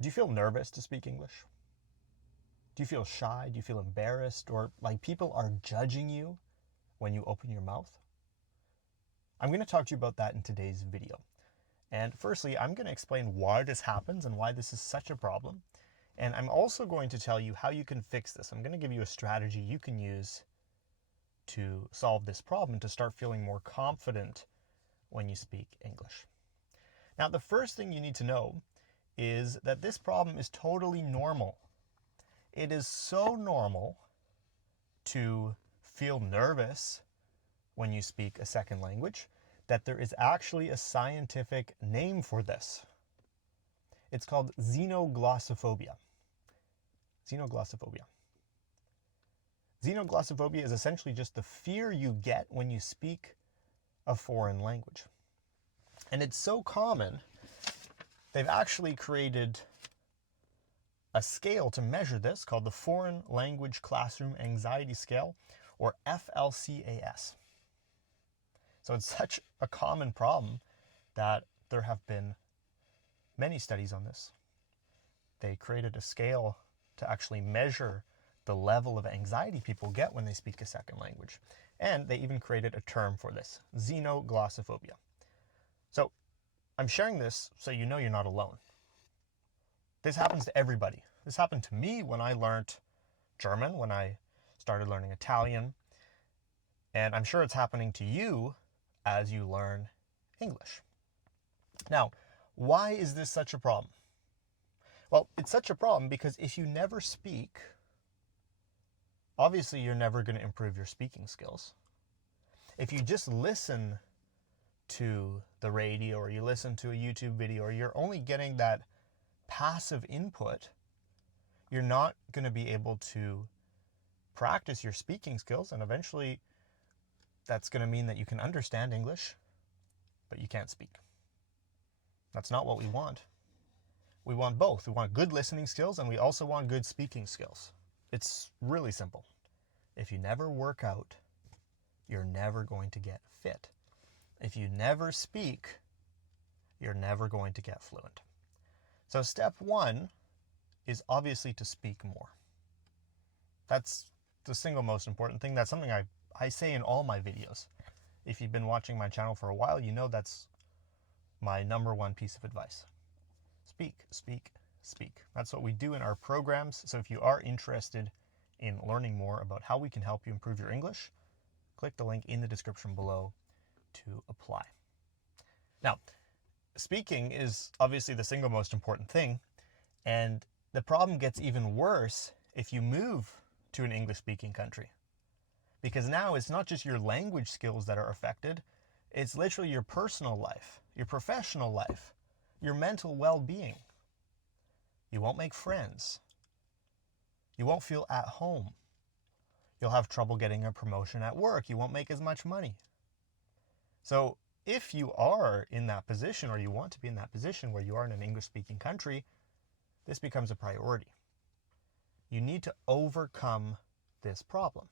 Do you feel nervous to speak English? Do you feel shy? Do you feel embarrassed? Or like people are judging you when you open your mouth? I'm going to talk to you about that in today's video. And firstly, I'm going to explain why this happens and why this is such a problem. And I'm also going to tell you how you can fix this. I'm going to give you a strategy you can use to solve this problem, to start feeling more confident when you speak English. Now, the first thing you need to know is that this problem is totally normal. It is so normal to feel nervous when you speak a second language that there is actually a scientific name for this. It's called xenoglossophobia. Xenoglossophobia. Xenoglossophobia is essentially just the fear you get when you speak a foreign language. And it's so common, they've actually created a scale to measure this called the Foreign Language Classroom Anxiety Scale, or FLCAS. So it's such a common problem that there have been many studies on this. They created a scale to actually measure the level of anxiety people get when they speak a second language. And they even created a term for this, xenoglossophobia. So I'm sharing this so you know you're not alone. This happens to everybody. This happened to me when I learned German, when I started learning Italian. And I'm sure it's happening to you as you learn English. Now, why is this such a problem? Well, it's such a problem because if you never speak, obviously you're never going to improve your speaking skills. If you just listen to the radio or you listen to a YouTube video or you're only getting that passive input, you're not going to be able to practice your speaking skills, and eventually that's going to mean that you can understand English, but you can't speak. That's not what we want. We want both. We want good listening skills and we also want good speaking skills. It's really simple. If you never work out, you're never going to get fit. If you never speak, you're never going to get fluent. So step one is obviously to speak more. That's the single most important thing. That's something I say in all my videos. If you've been watching my channel for a while, you know that's my number one piece of advice. Speak, speak, speak. That's what we do in our programs. So if you are interested in learning more about how we can help you improve your English, click the link in the description below to apply. Now, speaking is obviously the single most important thing, and the problem gets even worse if you move to an English-speaking country. Because now it's not just your language skills that are affected, it's literally your personal life, your professional life, your mental well-being. You won't make friends. You won't feel at home. You'll have trouble getting a promotion at work. You won't make as much money. So if you are in that position, or you want to be in that position where you are in an English-speaking country, this becomes a priority. You need to overcome this problem.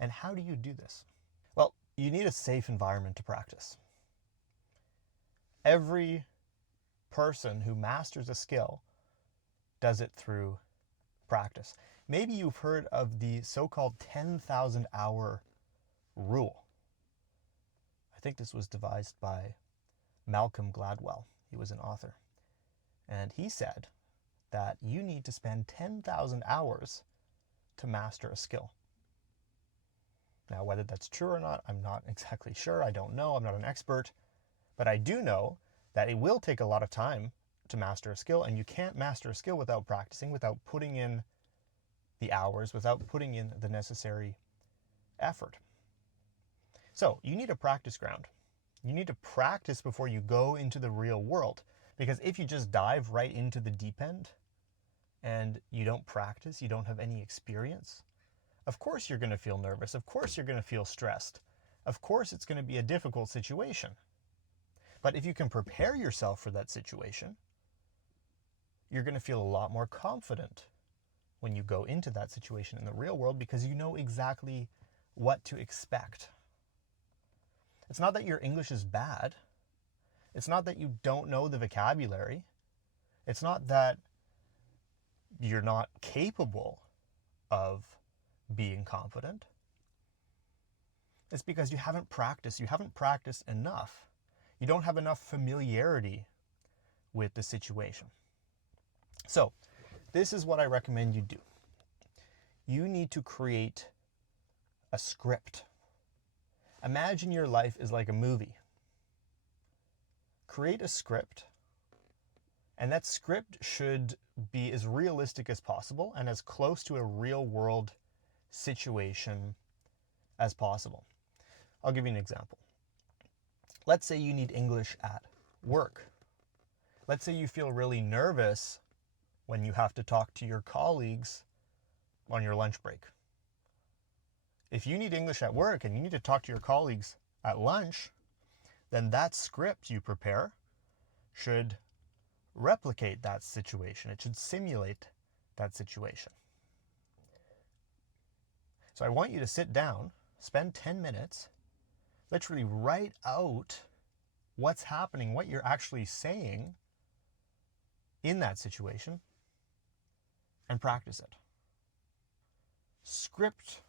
And how do you do this? Well, you need a safe environment to practice. Every person who masters a skill does it through practice. Maybe you've heard of the so-called 10,000 hour rule. I think this was devised by Malcolm Gladwell. He was an author. And he said that you need to spend 10,000 hours to master a skill. Now, whether that's true or not, I'm not exactly sure. I don't know. I'm not an expert. But I do know that it will take a lot of time to master a skill, and you can't master a skill without practicing, without putting in the hours, without putting in the necessary effort. So you need a practice ground. You need to practice before you go into the real world, because if you just dive right into the deep end and you don't practice, you don't have any experience, of course you're going to feel nervous. Of course you're going to feel stressed. Of course it's going to be a difficult situation. But if you can prepare yourself for that situation, you're going to feel a lot more confident when you go into that situation in the real world, because you know exactly what to expect. It's not that your English is bad. It's not that you don't know the vocabulary. It's not that you're not capable of being confident. It's because you haven't practiced. You haven't practiced enough. You don't have enough familiarity with the situation. So, this is what I recommend you do. You need to create a script. Imagine your life is like a movie. Create a script, and that script should be as realistic as possible and as close to a real world situation as possible. I'll give you an example. Let's say you need English at work. Let's say you feel really nervous when you have to talk to your colleagues on your lunch break. If you need English at work and you need to talk to your colleagues at lunch, then that script you prepare should replicate that situation. It should simulate that situation. So I want you to sit down, spend 10 minutes, literally write out what's happening, what you're actually saying in that situation, and practice it. Script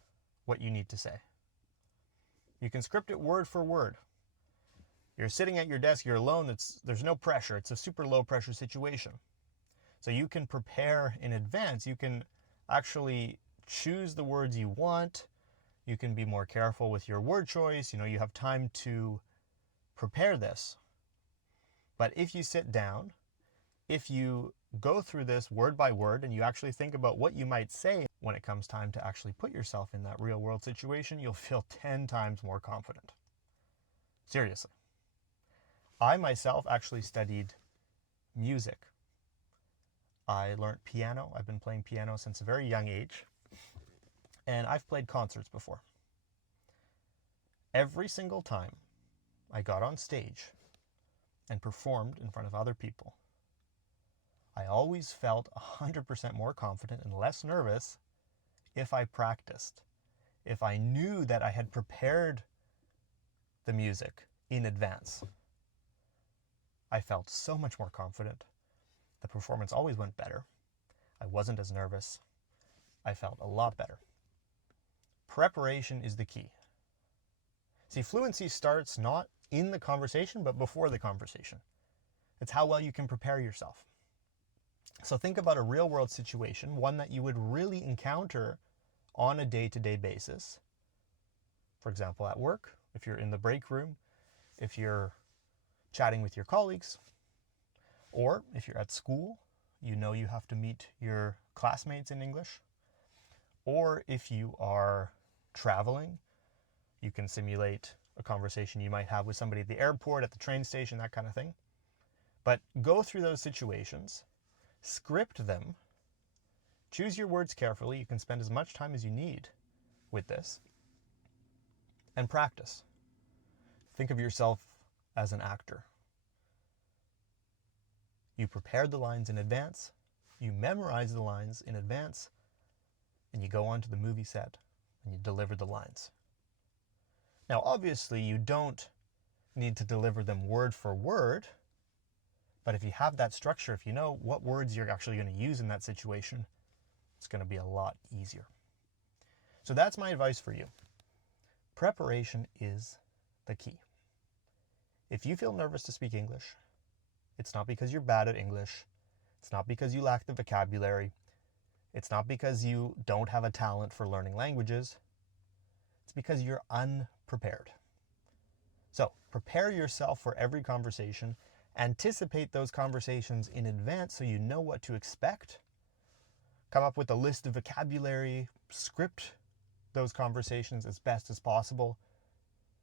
what you need to say. You can script it word for word. You're sitting at your desk, you're alone, there's no pressure. It's a super low pressure situation. So you can prepare in advance. You can actually choose the words you want. You can be more careful with your word choice. You have time to prepare this. But if you sit down, if you go through this word by word and you actually think about what you might say when it comes time to actually put yourself in that real world situation, you'll feel 10 times more confident. Seriously. I myself actually studied music. I learned piano. I've been playing piano since a very young age. And I've played concerts before. Every single time I got on stage and performed in front of other people, I always felt 100% more confident and less nervous if I practiced, if I knew that I had prepared the music in advance. I felt so much more confident. The performance always went better. I wasn't as nervous. I felt a lot better. Preparation is the key. See, fluency starts not in the conversation, but before the conversation. It's how well you can prepare yourself. So think about a real world situation, one that you would really encounter on a day-to-day basis. For example, at work, if you're in the break room, if you're chatting with your colleagues, or if you're at school, you have to meet your classmates in English, or if you are traveling, you can simulate a conversation you might have with somebody at the airport, at the train station, that kind of thing. But go through those situations, script them, choose your words carefully. You can spend as much time as you need with this, and practice. Think of yourself as an actor. You prepared the lines in advance, you memorize the lines in advance, and you go onto the movie set and you deliver the lines. Now, obviously, you don't need to deliver them word for word, but if you have that structure, if you know what words you're actually going to use in that situation, it's going to be a lot easier. So that's my advice for you. Preparation is the key. If you feel nervous to speak English, it's not because you're bad at English. It's not because you lack the vocabulary. It's not because you don't have a talent for learning languages. It's because you're unprepared. So prepare yourself for every conversation. Anticipate those conversations in advance so you know what to expect. Come up with a list of vocabulary. Script those conversations as best as possible.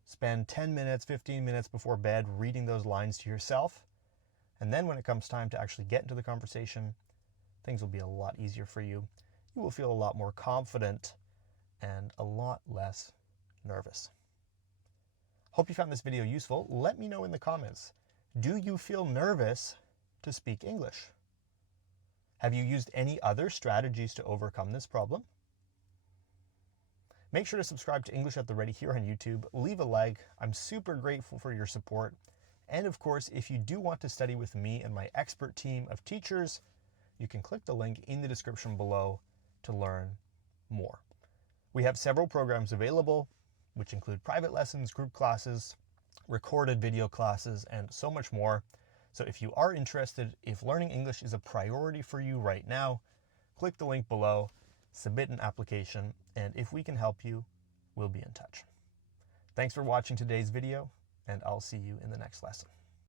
Spend 10 minutes, 15 minutes before bed reading those lines to yourself. And then when it comes time to actually get into the conversation, things will be a lot easier for you. You will feel a lot more confident and a lot less nervous. Hope you found this video useful. Let me know in the comments. Do you feel nervous to speak English? Have you used any other strategies to overcome this problem? Make sure to subscribe to English at the Ready here on YouTube. Leave a like. I'm super grateful for your support. And of course, if you do want to study with me and my expert team of teachers, you can click the link in the description below to learn more. We have several programs available, which include private lessons, group classes, recorded video classes, and so much more. So if you are interested, if learning English is a priority for you right now, click the link below, submit an application, and if we can help you, we'll be in touch. Thanks for watching today's video, and I'll see you in the next lesson.